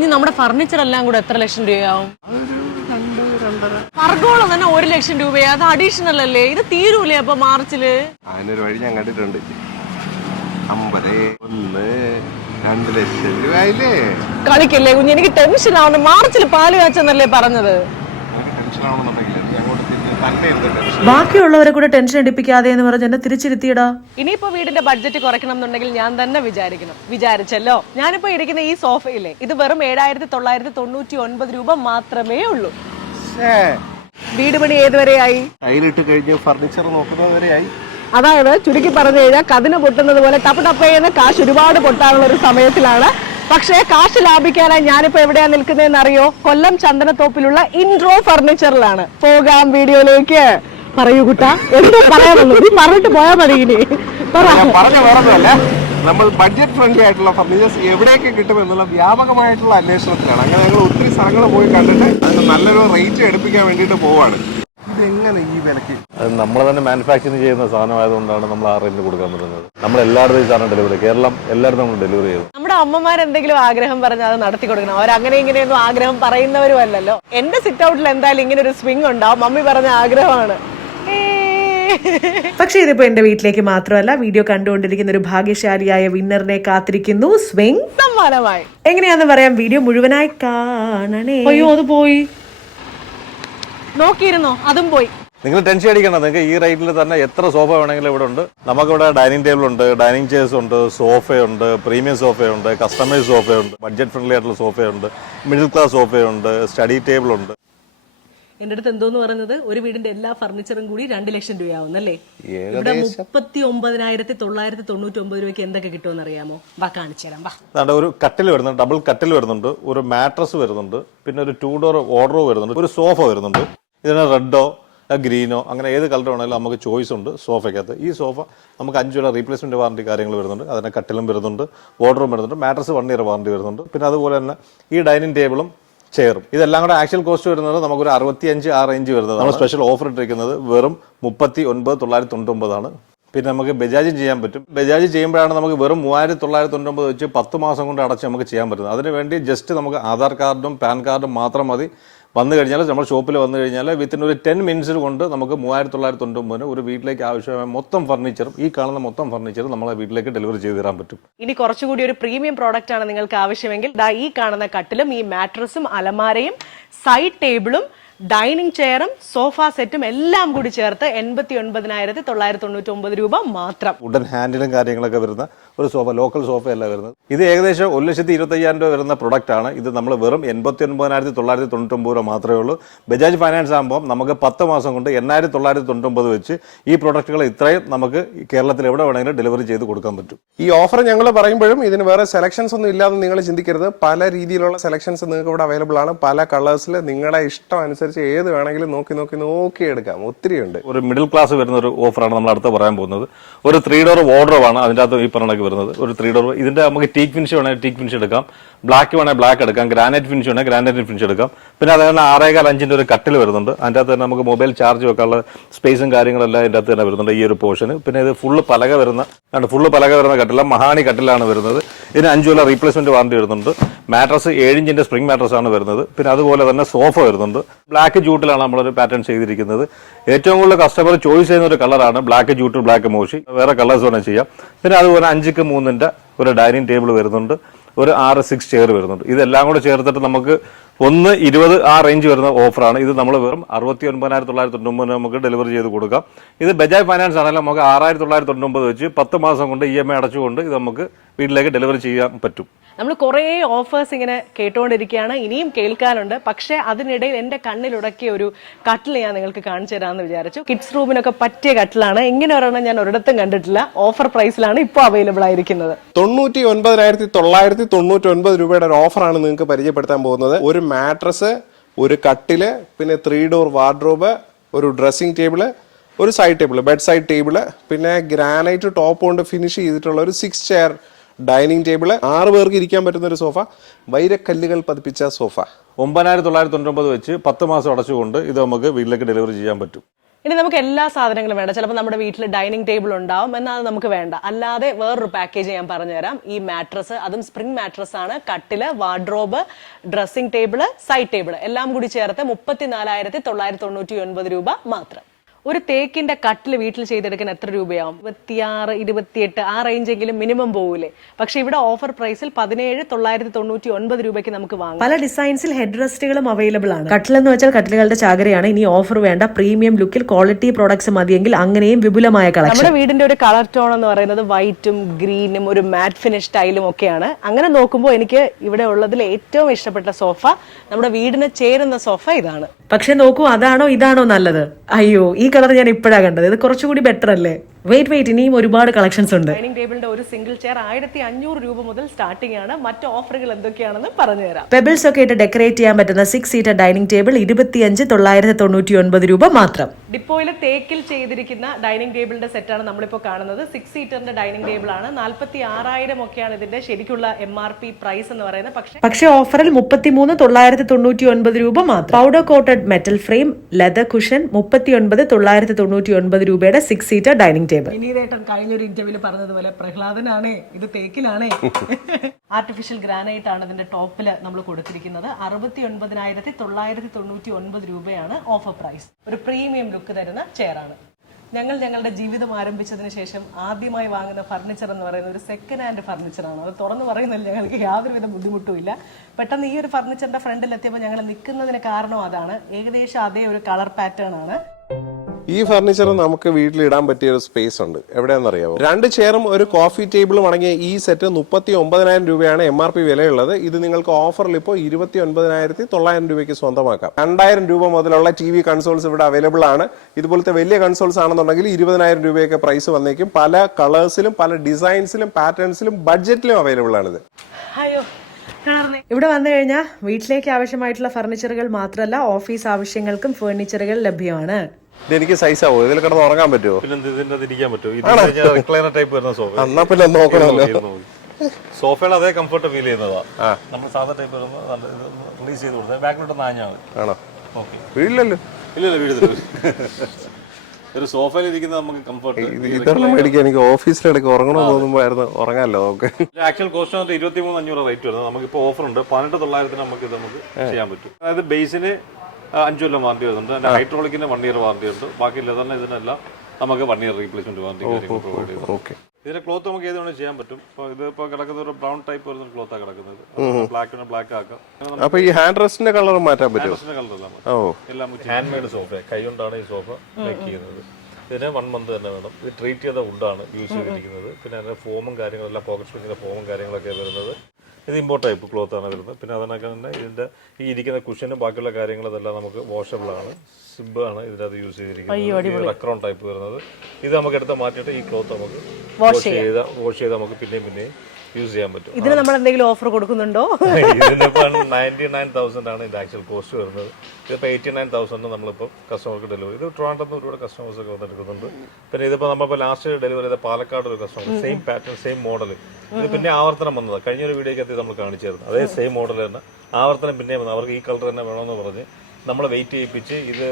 ഇനി നമ്മുടെ ഫർണിച്ചർ എല്ലാം കൂടെ എത്ര ലക്ഷം രൂപയാവും? ഫർഗോളം തന്നെ ഒരു ലക്ഷം രൂപയാ. അത് അഡീഷണൽ അല്ലേ? ഇത് തീരൂലേ അപ്പൊ മാർച്ചിൽ? അതിനൊരു വഴി ഞാൻ കണ്ടിട്ടുണ്ട്. അമ്പത് ഒന്ന് രണ്ട് ലക്ഷം രൂപ കളിക്കല്ലേ കുഞ്ഞ്? എനിക്ക് ടെൻഷൻ ആവുന്നു. മാർച്ചിൽ പാൽ കാച്ചെന്നല്ലേ പറഞ്ഞത്? അങ്ങോട്ട് തിരിഞ്ഞ് തന്നെ ടെൻഷൻ? ബാക്കിയുള്ളവരെ കൂടെ ടെൻഷൻ അടിപ്പിക്കാതെ എന്ന് പറഞ്ഞ് എന്നെ തിരിച്ചിരുത്തിയടാ. ഇനിയിപ്പോ വീടിന്റെ ബഡ്ജറ്റ് കുറയ്ക്കണം എന്നുണ്ടെങ്കിൽ ഞാൻ തന്നെ വിചാരിക്കണം. വിചാരിച്ചല്ലോ? ഞാനിപ്പോ ഇരിക്കുന്ന ഈ സോഫയില്ലേ ഇത് വെറും ഏഴായിരത്തി തൊള്ളായിരത്തി തൊണ്ണൂറ്റി ഒൻപത് രൂപ മാത്രമേ ഉള്ളൂ. വീട് പണി ഏതുവരെയായി ടൈലിട്ട് കഴിഞ്ഞ് ഫർണിച്ചർ നോക്കുന്നത് വരെയായി. അതായത് ചുരുക്കി പറഞ്ഞു കഴിഞ്ഞാൽ കതിന് പൊട്ടുന്നത് പോലെ ടപ്പ് ടപ്പേന്ന് കാശ് ഒരുപാട് പൊട്ടാനുള്ള ഒരു സമയത്തിലാണ് പക്ഷേ കാശ് ലാഭിക്കാനായി ഞാനിപ്പോ എവിടെയാ നിൽക്കുന്നതെന്ന് അറിയോ കൊല്ലം ചന്ദനത്തോപ്പിലുള്ള ഇൻട്രോ ഫർണിച്ചറിലാണ് പോകാം വീഡിയോയിലേക്ക്. പറയൂ കുട്ട എന്തോ പറയാനുള്ളൂ നീ പറഞ്ഞിട്ട് പോയാൽ മതി ഇനി. പറഞ്ഞ വേറൊന്നുമല്ല. നമ്മൾ ബഡ്ജറ്റ് ഫ്രണ്ട്ലി ആയിട്ടുള്ള ഫർണിച്ചേഴ്സ് എവിടെയൊക്കെ കിട്ടും എന്നുള്ള വ്യാപകമായിട്ടുള്ള അന്വേഷണത്തിലാണ്. അങ്ങനെ ഞങ്ങൾ ഒത്തിരി സ്ഥലങ്ങൾ പോയി കണ്ടിട്ട് അതിന് നല്ലൊരു റേറ്റ് എടുപ്പിക്കാൻ വേണ്ടിയിട്ട് പോവാണ്. ഇതെങ്ങനെ ഈ വിലക്ക്? നമ്മൾ തന്നെ മാനുഫാക്ചറിങ് ചെയ്യുന്ന സാധനമായതുകൊണ്ടാണ് നമ്മൾ ആ റേറ്റിൽ കൊടുക്കാൻ പറ്റുന്നത് നമ്മൾ എല്ലായിടത്തും സാധനം ഡെലിവറി കേരളം എല്ലായിടത്തും നമ്മൾ ഡെലിവറി ചെയ്തു. നമ്മുടെ അമ്മമാർ എന്തെങ്കിലും ആഗ്രഹം പറഞ്ഞാൽ അത് നടത്തി കൊടുക്കണം. അവർ അങ്ങനെ ഇങ്ങനെയൊന്നും ആഗ്രഹം പറയുന്നവരും അല്ലല്ലോ. എന്റെ സിറ്റ് ഔട്ടിൽ എന്തായാലും ഇങ്ങനെ ഒരു സ്വിംഗ് ഉണ്ടാവും മമ്മി പറഞ്ഞ ആഗ്രഹമാണ്. പക്ഷേ ഇതിപ്പോ എന്റെ വീട്ടിലേക്ക് മാത്രമല്ല വീഡിയോ കണ്ടുകൊണ്ടിരിക്കുന്ന ഒരു ഭാഗ്യശാലിയായ വിന്നറിനെ കാത്തിരിക്കുന്നു സ്വിംഗ് സമ്മാനമായി. എങ്ങനെയാന്ന് പറയാം വീഡിയോ മുഴുവനായി കാണണേ. അയ്യോ അത് പോയി. നോക്കിയിരുന്നോ? അതും പോയി. നിങ്ങൾ ടെൻഷൻ അടിക്കണം നിങ്ങൾക്ക് ഈ റേറ്റിൽ തന്നെ എത്ര സോഫ വേണമെങ്കിലും ഇവിടെ ഉണ്ട്. നമുക്കിവിടെ ഡൈനിങ് ടേബിൾ ഉണ്ട് ഡൈനിങ് ചെയർസ് ഉണ്ട് സോഫയുണ്ട് പ്രീമിയം സോഫയുണ്ട് കസ്റ്റമൈസ് സോഫയുണ്ട് ബഡ്ജറ്റ് ഫ്രണ്ട്ലി ആയിട്ടുള്ള സോഫയുണ്ട് മിഡിൽ ക്ലാസ് സോഫയുണ്ട് സ്റ്റഡി ടേബിൾ ഉണ്ട്. എന്റെ അടുത്ത് എന്തോന്ന് പറഞ്ഞത് ഒരു വീടിന്റെ എല്ലാ ഫർണിച്ചറും കൂടി രണ്ട് ലക്ഷം രൂപയാവും അല്ലേ. ഇവിടെ മുപ്പത്തി ഒമ്പതിനായിരത്തി തൊള്ളായിരത്തി തൊണ്ണൂറ്റി ഒമ്പത് രൂപയ്ക്ക് എന്തൊക്കെ കിട്ടുമെന്ന് അറിയാമോ വാ കാണിച്ചു തരാം വാ. ഒരു കട്ടിൽ വരുന്നുണ്ട് ഡബിൾ കട്ടിൽ വരുന്നുണ്ട് ഒരു മാട്രസ് വരുന്നുണ്ട് പിന്നെ ഒരു ടൂ ഡോർ ഓർഡറോ വരുന്നുണ്ട് ഒരു സോഫ വരുന്നുണ്ട്. ഇതിന് റെഡോ ഗ്രീനോ അങ്ങനെ ഏത് കളർ വേണമെങ്കിലും നമുക്ക് ചോയ്സ് ഉണ്ട് സോഫയ്ക്കകത്ത് ഈ സോഫ നമുക്ക് അഞ്ച് കൊല്ലം റീപ്ലേസ്മെന്റ് വാറണ്ടി കാര്യങ്ങൾ വരുന്നുണ്ട് അതിന് കട്ടിലും വരുന്നുണ്ട് ഓർഡറും വരുന്നുണ്ട് മാട്രസ് വൺ ഇയർ വാറണ്ടി വരുന്നുണ്ട്. പിന്നെ അതുപോലെ തന്നെ ഈ ഡൈനിങ് ടേബിളും ചെയറും ഇതെല്ലാം കൂടെ ആക്ച്വൽ കോസ്റ്റ് വരുന്നത് നമുക്കൊരു അറുപത്തിയഞ്ച് ആ റേഞ്ച് വരുന്നത് നമ്മൾ സ്പെഷ്യൽ ഓഫർ ഇട്ടിരിക്കുന്നത് വെറും മുപ്പത്തി ഒൻപത് തൊള്ളായിരത്തി തൊണ്ണൂറ്റൊമ്പതാണ്. പിന്നെ നമുക്ക് ബജാജും ചെയ്യാൻ പറ്റും. ബജാജ് ചെയ്യുമ്പോഴാണ് നമുക്ക് വെറും മൂവായിരത്തി തൊള്ളായിരത്തി തൊണ്ണൂറ്റൊമ്പത് വെച്ച് പത്ത് മാസം കൊണ്ട് അടച്ച് നമുക്ക് ചെയ്യാൻ പറ്റുന്നത്. അതിനുവേണ്ടി ജസ്റ്റ് നമുക്ക് ആധാർ കാർഡും പാൻ കാർഡും മാത്രം മതി. വന്നു കഴിഞ്ഞാൽ നമ്മുടെ ഷോപ്പിൽ വന്നു കഴിഞ്ഞാൽ വിത്തിൻ ഒരു ടെൻ മിനിറ്റ്സിൽ കൊണ്ട് നമുക്ക് മൂവായിരത്തി തൊള്ളായിരത്തി തൊണ്ണൂറ്റൊമ്പതിന് ഒരു വീട്ടിലേക്ക് ആവശ്യമായ മൊത്തം ഫർണിച്ചറും ഈ കാണുന്ന മൊത്തം ഫർണിച്ചറും നമ്മളെ വീട്ടിലേക്ക് ഡെലിവറി ചെയ്ത് തരാൻ പറ്റും. ഇനി കുറച്ചുകൂടി ഒരു പ്രീമിയം പ്രോഡക്റ്റ് ആണ് നിങ്ങൾക്ക് ആവശ്യമെങ്കിൽ ഈ കാണുന്ന കട്ടിലും ഈ മാട്രസും അലമാരയും സൈഡ് ടേബിളും ഡൈനിങ് ചെയറും സോഫ സെറ്റും എല്ലാം കൂടി ചേർത്ത് എൺപത്തി ഒൻപതിനായിരത്തി തൊള്ളായിരത്തി തൊണ്ണൂറ്റി ഒമ്പത് രൂപ മാത്രം. ഉടൻ ഹാൻഡിലും കാര്യങ്ങളൊക്കെ വരുന്ന ഒരു സോഫ ലോക്കൽ സോഫയല്ല വരുന്നത്. ഇത് ഏകദേശം ഒരു ലക്ഷത്തി ഇരുപത്തയ്യായിരം രൂപ വരുന്ന പ്രൊഡക്റ്റ് ആണ്. ഇത് നമ്മൾ വെറും എൺപത്തി ഒൻപതിനായിരത്തി തൊള്ളായിരത്തി തൊണ്ണൂറ്റൊമ്പത് രൂപ മാത്രമേ ഉള്ളൂ. ബജാജ് ഫൈനാൻസ് ആകുമ്പോൾ നമുക്ക് പത്ത് മാസം കൊണ്ട് എണ്ണായിരത്തി തൊള്ളായിരത്തി തൊണ്ണൂറ്റൊമ്പത് വെച്ച് ഈ പ്രൊഡക്റ്റുകൾ ഇത്രയും നമുക്ക് കേരളത്തിൽ എവിടെ വേണമെങ്കിലും ഡെലിവറി ചെയ്ത് കൊടുക്കാൻ പറ്റും. ഈ ഓഫർ ഞങ്ങൾ പറയുമ്പോഴും ഇതിന് വേറെ സെലക്ഷൻസ് ഒന്നും ഇല്ലാതെ നിങ്ങൾ ചിന്തിക്കരുത്. പല രീതിയിലുള്ള സെലക്ഷൻസ് നിങ്ങൾക്ക് ഇവിടെ അവൈലബിൾ ആണ്. പല കളേഴ്സിൽ നിങ്ങളുടെ ഇഷ്ടം അനുസരിച്ച് ഏത് വേണമെങ്കിലും നോക്കി നോക്കി നോക്കി എടുക്കാം. ഒത്തിരി ഉണ്ട്. ഒരു മിഡിൽ ക്ലാസ് വരുന്ന ഒരു ഓഫറാണ് നമ്മൾ അടുത്ത് പറയാൻ പോകുന്നത്. ഒരു ത്രീ ഡോർ വാർഡ്രോബാണ് അതിന്റെ അകത്ത് ഈ പറഞ്ഞൊക്കെ വരുന്നത്. ഒരു ത്രീ ഡോർ ഇതിന്റെ നമുക്ക് ടീക്ക് ഫിനിഷ് വേണമെങ്കിൽ ടീക്ക് ഫിനിഷ് എടുക്കാം. ബ്ലാക്ക് വേണമെങ്കിൽ ബ്ലാക്ക് എടുക്കാം. ഗ്രാനൈറ്റ് ഫിനിഷ് വേണമെങ്കിൽ ഗ്രാനൈറ്റ് ഫിനിഷ് എടുക്കാം. പിന്നെ അതുപോലെ ആറേകാൽ അഞ്ചിന്റെ ഒരു കട്ടിൽ വരുന്നുണ്ട്. അതിന്റെ അകത്ത് തന്നെ നമുക്ക് മൊബൈൽ ചാർജ് വെക്കാനുള്ള സ്പേസും കാര്യങ്ങളെല്ലാം അതിന്റെ അകത്ത് തന്നെ വരുന്നുണ്ട് ഈ ഒരു പോർഷന് പിന്നെ ഇത് ഫുള്ള് പലക വരുന്ന ഫുള്ള് പലക വരുന്ന കട്ടില മഹാണി കട്ടിലാണ് വരുന്നത്. ഇതിന് അഞ്ചു കൊല്ലം റീപ്ലേസ്മെന്റ് വാറണ്ടി വരുന്നുണ്ട്. മാട്രസ് ഏഴിഞ്ചിന്റെ സ്പ്രിംഗ് മാട്രസ് ആണ് വരുന്നത്. പിന്നെ അതുപോലെ തന്നെ സോഫ വരുന്നുണ്ട്. ബ്ലാക്ക് ജൂട്ടിലാണ് നമ്മളൊരു പാറ്റേൺ ചെയ്തിരിക്കുന്നത്. ഏറ്റവും കൂടുതൽ കസ്റ്റമർ ചോയ്സ് ചെയ്യുന്ന ഒരു കളറാണ് ബ്ലാക്ക് ജൂട്ട് ബ്ലാക്ക് മോഷി വേറെ കളേഴ്സ് വേണം ചെയ്യാം. പിന്നെ അതുപോലെ അഞ്ചിക്ക് മൂന്നിന്റെ ഒരു ഡൈനിങ് ടേബിൾ വരുന്നുണ്ട്. ഒരു ആറ് സിക്സ് ചെയർ വരുന്നുണ്ട്. ഇതെല്ലാം കൂടെ ചേർത്തിട്ട് നമുക്ക് ഒന്ന് ഇരുപത് ആ റേഞ്ച് വരുന്ന ഓഫറാണ് ഇത് നമ്മൾ വെറും അറുപത്തി ഒൻപതിനായിരത്തി തൊള്ളായിരത്തി തൊണ്ണൂറ് നമുക്ക് ഡെലിവറി ചെയ്ത് കൊടുക്കാം. ഇത് ബജാജ് ഫൈനാൻസ് ആണെങ്കിലും നമുക്ക് ആറായിരത്തി തൊള്ളായിരത്തി തൊണ്ണൂറ് വെച്ച് പത്ത് മാസം കൊണ്ട് ഇ എം ഐ അടച്ചുകൊണ്ട് ഇത് നമുക്ക് വീട്ടിലേക്ക് ഡെലിവറി ചെയ്യാൻ പറ്റും. നമ്മൾ കുറേ ഓഫേഴ്സ് ഇങ്ങനെ കേട്ടുകൊണ്ടിരിക്കുകയാണ് ഇനിയും കേൾക്കാനുണ്ട്. പക്ഷേ അതിനിടയിൽ എന്റെ കണ്ണിലുടക്കിയ ഒരു കട്ടിൽ ഞാൻ നിങ്ങൾക്ക് കാണിച്ചു തരാമെന്ന് വിചാരിച്ചു. കിഡ്സ് റൂമിനൊക്കെ പറ്റിയ കട്ടിലാണ്. എങ്ങനെ ഒരെണ്ണം ഞാൻ ഒരിടത്തും കണ്ടിട്ടില്ല. ഓഫർ പ്രൈസിലാണ് ഇപ്പോൾ അവൈലബിൾ ആയിരിക്കുന്നത്. തൊണ്ണൂറ്റി ഒൻപതിനായിരത്തി തൊള്ളായിരത്തി തൊണ്ണൂറ്റി ഒൻപത് രൂപയുടെ ഒരു ഓഫറാണ് നിങ്ങൾക്ക് പരിചയപ്പെടുത്താൻ പോകുന്നത്. ഒരു മാട്രസ് ഒരു കട്ടിൽ പിന്നെ ത്രീ ഡോർ വാർഡ്രോബ് ഒരു ഡ്രസ്സിംഗ് ടേബിൾ ഒരു side table bed side table പിന്നെ ഗ്രാനൈറ്റ് ടോപ്പ് കൊണ്ട് ഫിനിഷ് ചെയ്തിട്ടുള്ള ഒരു സിക്സ് ചെയർ ഡൈനിങ് ടേബിൾ ആറ് പേർക്ക് ഇരിക്കാൻ പറ്റുന്ന ഒരു സോഫ വൈരക്കല്ലുകൾ പതിപ്പിച്ച സോഫ ഒമ്പതിനായിരത്തി തൊള്ളായിരത്തി തൊണ്ണൂറ്റൊമ്പത് വെച്ച് പത്ത് മാസം അടച്ചുകൊണ്ട് ഇത് നമുക്ക് വീട്ടിലേക്ക് ഡെലിവറി ചെയ്യാൻ പറ്റും. ഇനി നമുക്ക് എല്ലാ സാധനങ്ങളും വേണ്ട. ചിലപ്പോൾ നമ്മുടെ വീട്ടിൽ ഡൈനിങ് ടേബിൾ ഉണ്ടാവും. എന്നാൽ നമുക്ക് വേണ്ട. അല്ലാതെ വേറൊരു പാക്കേജ് ഞാൻ പറഞ്ഞുതരാം. ഈ മാട്രസ് അതും സ്പ്രിംഗ് മാട്രസ് ആണ്. കട്ടിൽ wardrobe dressing table side table എല്ലാം കൂടി ചേർത്ത് മുപ്പത്തിനാലായിരത്തി തൊള്ളായിരത്തി തൊണ്ണൂറ്റി ഒൻപത് രൂപ മാത്രം. ഒരു തേക്കിന്റെ കട്ടിൽ വീട്ടിൽ ചെയ്തെടുക്കാൻ എത്ര രൂപയാവും? ഇരുപത്തിയാറ് ഇരുപത്തിയെട്ട് ആ റേഞ്ചെങ്കിലും മിനിമം പോകൂലേ പക്ഷെ ഇവിടെ ഓഫർ പ്രൈസിൽ പതിനേഴ് തൊള്ളായിരത്തി തൊണ്ണൂറ്റി ഒൻപത് രൂപയ്ക്ക് നമുക്ക് വാങ്ങാം. പല ഡിസൈൻസിൽ ഹെഡ് റെസ്റ്റുകളും അവൈലബിൾ ആണ്. കട്ടിൽ എന്ന് വെച്ചാൽ കട്ടിലുകളുടെ ചാകരയാണ്. ഇനി ഓഫർ വേണ്ട. പ്രീമിയം ലുക്കിൽ ക്വാളിറ്റി പ്രോഡക്ട്സ് മതിയെങ്കിൽ അങ്ങനെയും വിപുലമായ കളക്ഷൻ. നമ്മുടെ വീടിന്റെ ഒരു കളർ ടോൺ എന്ന് പറയുന്നത് വൈറ്റും ഗ്രീനും ഒരു മാറ്റ് ഫിനിഷ് സ്റ്റൈലും ഒക്കെയാണ്. അങ്ങനെ നോക്കുമ്പോൾ എനിക്ക് ഇവിടെ ഉള്ളതിൽ ഏറ്റവും ഇഷ്ടപ്പെട്ട സോഫ നമ്മുടെ വീടിന് ചേരുന്ന സോഫ ഇതാണ്. പക്ഷെ നോക്കൂ അതാണോ ഇതാണോ നല്ലത്? അയ്യോ ഈ കളർ ഞാൻ ഇപ്പോഴാണ് കണ്ടത്. ഇത് കുറച്ചുകൂടി ബെറ്റർ അല്ലേ? വെയിറ്റ് വെയിറ്റ് ഇനിയും ഒരുപാട് കളക്ഷൻസ് ഉണ്ട്. ഡൈനിങ് ടേബിളിന്റെ ഒരു സിംഗിൾ ചെയർ ആയിരത്തി അഞ്ഞൂറ് രൂപ മുതൽ സ്റ്റാർട്ടിംഗ് ആണ്. മറ്റ് ഓഫറുകൾ എന്തൊക്കെയാണെന്ന് പറഞ്ഞുതരാം. പെബിൾസ് ഒക്കെ ഇട്ട് ഡെക്കറേറ്റ് ചെയ്യാൻ പറ്റുന്ന സിക്സ് സീറ്റർ ഡൈനിങ് ടേബിൾ ഇരുപത്തിയഞ്ച് തൊള്ളായിരത്തി തൊണ്ണൂറ്റി ഒൻപത് രൂപ മാത്രം. ഡിപ്പോയിൽ തേക്കിൽ ചെയ്തിരിക്കുന്ന ഡൈനിങ് ടേബിളിന്റെ സെറ്റാണ് നമ്മളിപ്പോൾ കാണുന്നത്. സിക്സ് സീറ്ററിന്റെ ഡൈനിങ് ടേബിൾ ആണ്. നാൽപ്പത്തി ആറായിരം ഒക്കെയാണ് ഇതിന്റെ ശരിക്കുള്ള എം ആർ പി പ്രൈസ് എന്ന് പറയുന്നത്. പക്ഷേ പക്ഷേ ഓഫറിൽ മുപ്പത്തിമൂന്ന് തൊള്ളായിരത്തി തൊണ്ണൂറ്റി ഒൻപത് രൂപ മാത്രം. Powder coated metal frame leather cushion മുപ്പത്തി ഒൻപത് തൊള്ളായിരത്തി തൊണ്ണൂറ്റി ഒൻപത് രൂപയുടെ സിക്സ് സീറ്റർ ഡൈനിങ് ടേബിൾ വിനീതേട്ടൻ കഴിഞ്ഞൊരു ഇന്റർവ്യൂൽ പറഞ്ഞതുപോലെ പ്രഹ്ലാദനാണേ ഇത് തേക്കിലാണേ. ആർട്ടിഫിഷ്യൽ ഗ്രാനൈറ്റ് ആണ് ഇതിന്റെ ടോപ്പിൽ നമ്മൾ കൊടുത്തിരിക്കുന്നത്. അറുപത്തി ഒൻപതിനായിരത്തി തൊള്ളായിരത്തി തൊണ്ണൂറ്റി ഒൻപത് രൂപയാണ് ഓഫർ പ്രൈസ് ഒരു പ്രീമിയം ലുക്ക് തരുന്ന ചെയറാണ് ഞങ്ങൾ ഞങ്ങളുടെ ജീവിതം ആരംഭിച്ചതിന് ശേഷം ആദ്യമായി വാങ്ങുന്ന ഫർണിച്ചർ എന്ന് പറയുന്നത് ഒരു സെക്കൻഡ് ഹാൻഡ് ഫർണിച്ചറാണ് അത് തുറന്നു പറയുന്നില്ല ഞങ്ങൾക്ക് യാതൊരുവിധ ബുദ്ധിമുട്ടുമില്ല. പെട്ടെന്ന് ഈ ഒരു ഫർണിച്ചറിന്റെ ഫ്രണ്ടിൽ എത്തിയപ്പോൾ ഞങ്ങൾ നിൽക്കുന്നതിന് കാരണം അതാണ്. ഏകദേശം അതേ ഒരു കളർ പാറ്റേൺ ആണ്. ഈ ഫർണിച്ചർ നമുക്ക് വീട്ടിൽ ഇടാൻ പറ്റിയ ഒരു സ്പേസ് ഉണ്ട്. എവിടെയാണെന്നറിയാമോ രണ്ട് ചെയറും ഒരു കോഫി ടേബിളും അടങ്ങിയ ഈ സെറ്റ് മുപ്പത്തി ഒമ്പതിനായിരം രൂപയാണ് എം ആർ പി വിലയുള്ളത്. ഇത് നിങ്ങൾക്ക് ഓഫറിൽ ഇപ്പോൾ ഇരുപത്തി ഒൻപതിനായിരത്തി തൊള്ളായിരം രൂപയ്ക്ക് സ്വന്തമാക്കാം. രണ്ടായിരം രൂപ മുതലുള്ള ടി വി കൺസോൾസ് ഇവിടെ അവൈലബിൾ ആണ്. ഇതുപോലത്തെ വലിയ കൺസോൾസ് ആണെന്നുണ്ടെങ്കിൽ ഇരുപതിനായിരം രൂപയൊക്കെ പ്രൈസ് വന്നേക്കും. പല കളേഴ്സിലും പല ഡിസൈൻസിലും പാറ്റേൺസിലും ബഡ്ജറ്റിലും അവൈലബിൾ ആണിത്. അയ്യോ ഇവിടെ വന്നു കഴിഞ്ഞാൽ വീട്ടിലേക്ക് ആവശ്യമായിട്ടുള്ള ഫർണിച്ചറുകൾ മാത്രമല്ല ഓഫീസ് ആവശ്യങ്ങൾക്കും ഫർണിച്ചറുകൾ ലഭ്യമാണ്. ഇത് എനിക്ക് സൈസ് ആവും? ഇതിൽ കിടന്ന് ഉറങ്ങാൻ പറ്റുമോ പിന്നെ ഇതിന്റെ ഇരിക്കാൻ പറ്റുമോ റിക്ലൈനർ ടൈപ്പ് വരുന്ന സോഫ എന്നാ പിന്നെ നോക്കണമല്ലോ സോഫയുടെ അതേ കംഫർട്ട് ഫീൽ ചെയ്യുന്നതാ. നമ്മൾ സാധാ ടൈപ്പ് വരുമ്പോൾ റിലീസ് ചെയ്ത് കൊടുത്തത് ബാക്കിലോട്ട് നാഞ്ഞാണ്. ആണോ? ഓക്കെ. വീട്ടിലല്ലോ? ഇല്ല ഇല്ല വീട് തരും. ഒരു സോഫയിൽ ഇരിക്കുന്ന നമുക്ക് കംഫർട്ട് ഇത് ഇതെല്ലാം മേടിക്കാൻ എനിക്ക് ഓഫീസിലിടയ്ക്ക് ഉറങ്ങണമെന്ന് തോന്നുമ്പോഴായിരുന്നു ഉറങ്ങാമല്ലോ നമുക്ക്. ആക്ച്വൽ കോസ്റ്റ് വന്നിട്ട് ഇരുപത്തി മൂന്ന് അഞ്ഞൂറ് റേറ്റ് വരുന്നത്. നമുക്കിപ്പോൾ ഓഫർ ഉണ്ട്. പതിനെട്ട് തൊള്ളായിരത്തിന് നമുക്ക് ഇത് നമുക്ക് ചെയ്യാൻ പറ്റും. അതായത് ബേസിന് അഞ്ചു കൊല്ലം വാറണ്ടി വരുന്നുണ്ട് അതിന്റെ ഹൈഡ്രോളിക്കിന് വൺ ഇയർ വാറണ്ടി ഉണ്ട്. ബാക്കി ലെതറിന് ഇതിനെല്ലാം നമുക്ക് വൺ ഇയർ റീപ്ലേസ്മെന്റ് വാറണ്ടി കാര്യങ്ങൾ പ്രൊവൈഡ് ചെയ്യുന്നുണ്ട് ഓക്കെ. ഇതിന്റെ ക്ലോത്ത് നമുക്ക് ഏത് വേണമെങ്കിലും ചെയ്യാൻ പറ്റും. ഇപ്പൊ ഇതിപ്പോ കിടക്കുന്ന ഒരു ബ്രൗൺ ടൈപ്പ് വരുന്ന ക്ലോത്താണ് കിടക്കുന്നത്. ബ്ലാക്കിന് ബ്ലാക്ക് ആക്കാം. അപ്പൊ ഈ ഹാൻഡ് റെസ്റ്റിന്റെ കളർ മാറ്റാൻ പറ്റും കളർ കളറെല്ലാം ഓ. എല്ലാം ഹാൻഡ് മെയ്ഡ് സോഫ കൈ കൊണ്ടാണ് ഈ സോഫ മേക്ക് ചെയ്യുന്നത്. ഇതിന് വൺ മന്ത് തന്നെ വേണം. ഇത് ട്രീറ്റ് ചെയ്ത വുഡാണ് യൂസ് ചെയ്തിരിക്കുന്നത്. പിന്നെ അതിന്റെ ഫോമും കാര്യങ്ങളെല്ലാം പോക്കറ്റ് സ്പ്രിങ്ങിന്റെ ഫോമും കാര്യങ്ങളൊക്കെ വരുന്നത്. ഇത് ഇമ്പോർട്ട് ടൈപ്പ് ക്ലോത്ത് ആണ് വരുന്നത്. പിന്നെ അതിനൊക്കെ തന്നെ ഇതിന്റെ ഈ ഇരിക്കുന്ന കുഷനും ബാക്കിയുള്ള കാര്യങ്ങൾ ഇതെല്ലാം നമുക്ക് വാഷബിൾ ആണ്. സിബ് ആണ് ഇതിനകത്ത് യൂസ് ചെയ്തിരിക്കുന്നത്. റക്രോൺ ടൈപ്പ് വരുന്നത്. ഇത് നമുക്ക് എടുത്ത് മാറ്റിയിട്ട് ഈ ക്ലോത്ത് നമുക്ക് വാഷ് ചെയ്ത് വാഷ് ചെയ്ത് നമുക്ക് പിന്നെയും പിന്നെയും യൂസ് ചെയ്യാൻ പറ്റും. ഇതിന് നമ്മൾ എന്തെങ്കിലും ഓഫർ കൊടുക്കുന്നുണ്ടോ? ഇതിനിപ്പോൾ നയന്റി നയൻ തൗസൻഡ് ആണ് ഇത് ആക്ച്വൽ കോസ്റ്റ് വരുന്നത് ഇതിപ്പോൾ എയ്റ്റി നയൻ തൗസൻഡ് നമ്മളിപ്പോൾ കസ്റ്റമർക്ക് ഡെലിവറി ഇത് ട്രിവാൻഡ്രത്ത് ഒരുപാട് കസ്റ്റമേഴ്സ് ഒക്കെ വന്നെടുക്കുന്നുണ്ട് പിന്നെ ഇതിപ്പോൾ നമ്മളിപ്പോൾ ലാസ്റ്റ് ഡെലിവറി ചെയ്ത പാലക്കാട് ഒരു customer same pattern same model ഇത് പിന്നെ ആവർത്തനം വന്നത്. കഴിഞ്ഞ ഒരു വീഡിയോക്കകത്ത് നമ്മൾ കാണിച്ചായിരുന്നു. അതേ സെയിം മോഡൽ തന്നെ. ആവർത്തനം പിന്നെ വന്നു. അവർക്ക് ഈ കളർ തന്നെ വേണമെന്ന് പറഞ്ഞ് നമ്മൾ വെയിറ്റ് ചെയ്യിപ്പിച്ച് ഇത്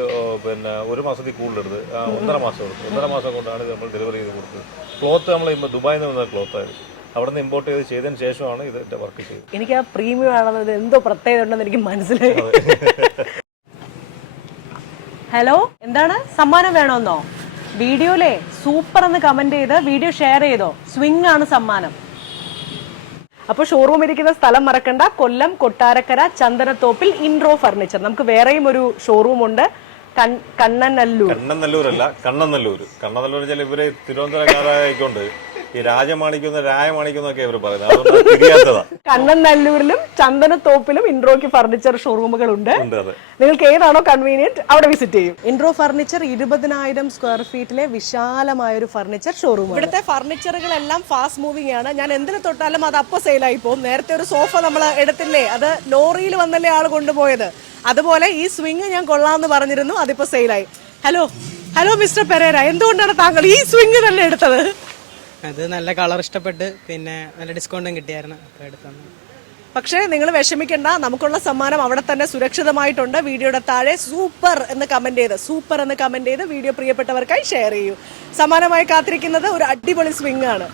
പിന്നെ ഒരു മാസത്തിൽ കൂടുതലെടുത്ത് ഒന്നര മാസം എടുത്തു. ഒന്നര മാസം കൊണ്ടാണ് ഇത് നമ്മൾ ഡെലിവറി ചെയ്ത് കൊടുത്തത്. ക്ലോത്ത് നമ്മൾ ദുബായിൽ നിന്ന് വന്ന ക്ലോത്ത് ആയിരുന്നു. അവിടെ നിന്ന് ഇമ്പോർട്ട് ചെയ്ത് ചെയ്തതിന് ശേഷമാണ് ഇത് വർക്ക് ചെയ്തത്. എനിക്ക് ആ പ്രീമിയം ആണെന്നത് എന്തോ പ്രത്യേകത ഉണ്ടെന്ന് എനിക്ക് മനസ്സിലായി. ഹലോ എന്താണ്? സമ്മാനം വേണമെന്നോ വീഡിയോയിലെ സൂപ്പർ എന്ന് കമന്റ് ചെയ്ത് വീഡിയോ ഷെയർ ചെയ്തോ? സ്വിംഗ് ആണ് സമ്മാനം. അപ്പോൾ ഷോറൂം ഇരിക്കുന്ന സ്ഥലം മറക്കണ്ട. കൊല്ലം കൊട്ടാരക്കര ചന്ദനത്തോപ്പിൽ ഇൻട്രോ ഫർണിച്ചർ നമുക്ക് വേറെയും ഒരു ഷോറൂം ഉണ്ട്. കണ്ണനല്ലൂർ കണ്ണനല്ലൂർ. കണ്ണനല്ലൂരല്ല കണ്ണനല്ലൂർ കണ്ണനല്ലൂർ ചില ഇവർ തിരുവനന്തപുരക്കാരായിക്കൊണ്ട് ഈ രാജമാണിക്കുന്ന രായമാണിക്കുന്നൊക്കെ ഇവർ പറയുന്നത്. കണ്ണൻ തിരിയാത്തതാ ചന്ദന തോപ്പിലും ഇൻട്രോക്ക് ഫർണിച്ചർ ഷോറൂമുകൾ ഉണ്ട് നിങ്ങൾക്ക് ഏതാണോ കൺവീനിയന്റ് അവിടെ വിസിറ്റ് ചെയ്യും. ഇൻട്രോ ഫർണിച്ചർ ഇരുപതിനായിരം സ്ക്വയർ ഫീറ്റിലെ വിശാലമായ ഒരു ഫർണിച്ചർ ഷോറൂം ഇവിടുത്തെ ഫർണിച്ചറുകളെല്ലാം ഫാസ്റ്റ് മൂവിംഗ് ആണ്. ഞാൻ എന്തിനു തൊട്ടാലും അത് അപ്പൊ സെയിലായി പോകും. നേരത്തെ ഒരു സോഫ നമ്മൾ എടുത്തില്ലേ അത് ലോറിയിൽ വന്നല്ലേ ആൾ കൊണ്ടുപോയത്. അതുപോലെ ഈ സ്വിങ് ഞാൻ കൊള്ളാമെന്ന് പറഞ്ഞിരുന്നു അതിപ്പോ സെയിലായി ഹലോ ഹലോ മിസ്റ്റർ പെരേര എന്തുകൊണ്ടാണ് താങ്കൾ ഈ സ്വിങ് തന്നെ എടുത്തത്? അത് നല്ല കളർ ഇഷ്ടപ്പെട്ട് പിന്നെ നല്ല ഡിസ്കൗണ്ടും കിട്ടിയായിരുന്നു അപ്പോൾ എടുത്തു പക്ഷേ നിങ്ങൾ വിഷമിക്കേണ്ട നമുക്കുള്ള സമ്മാനം അവിടെ തന്നെ സുരക്ഷിതമായിട്ടുണ്ട്. വീഡിയോയുടെ താഴെ സൂപ്പർ എന്ന് കമന്റ് ചെയ്ത് സൂപ്പർ എന്ന് കമന്റ് ചെയ്ത് വീഡിയോ പ്രിയപ്പെട്ടവർക്കായി ഷെയർ ചെയ്യൂ. സമ്മാനമായി കാത്തിരിക്കുന്നത് ഒരു അടിപൊളി സ്വിംഗ് ആണ്.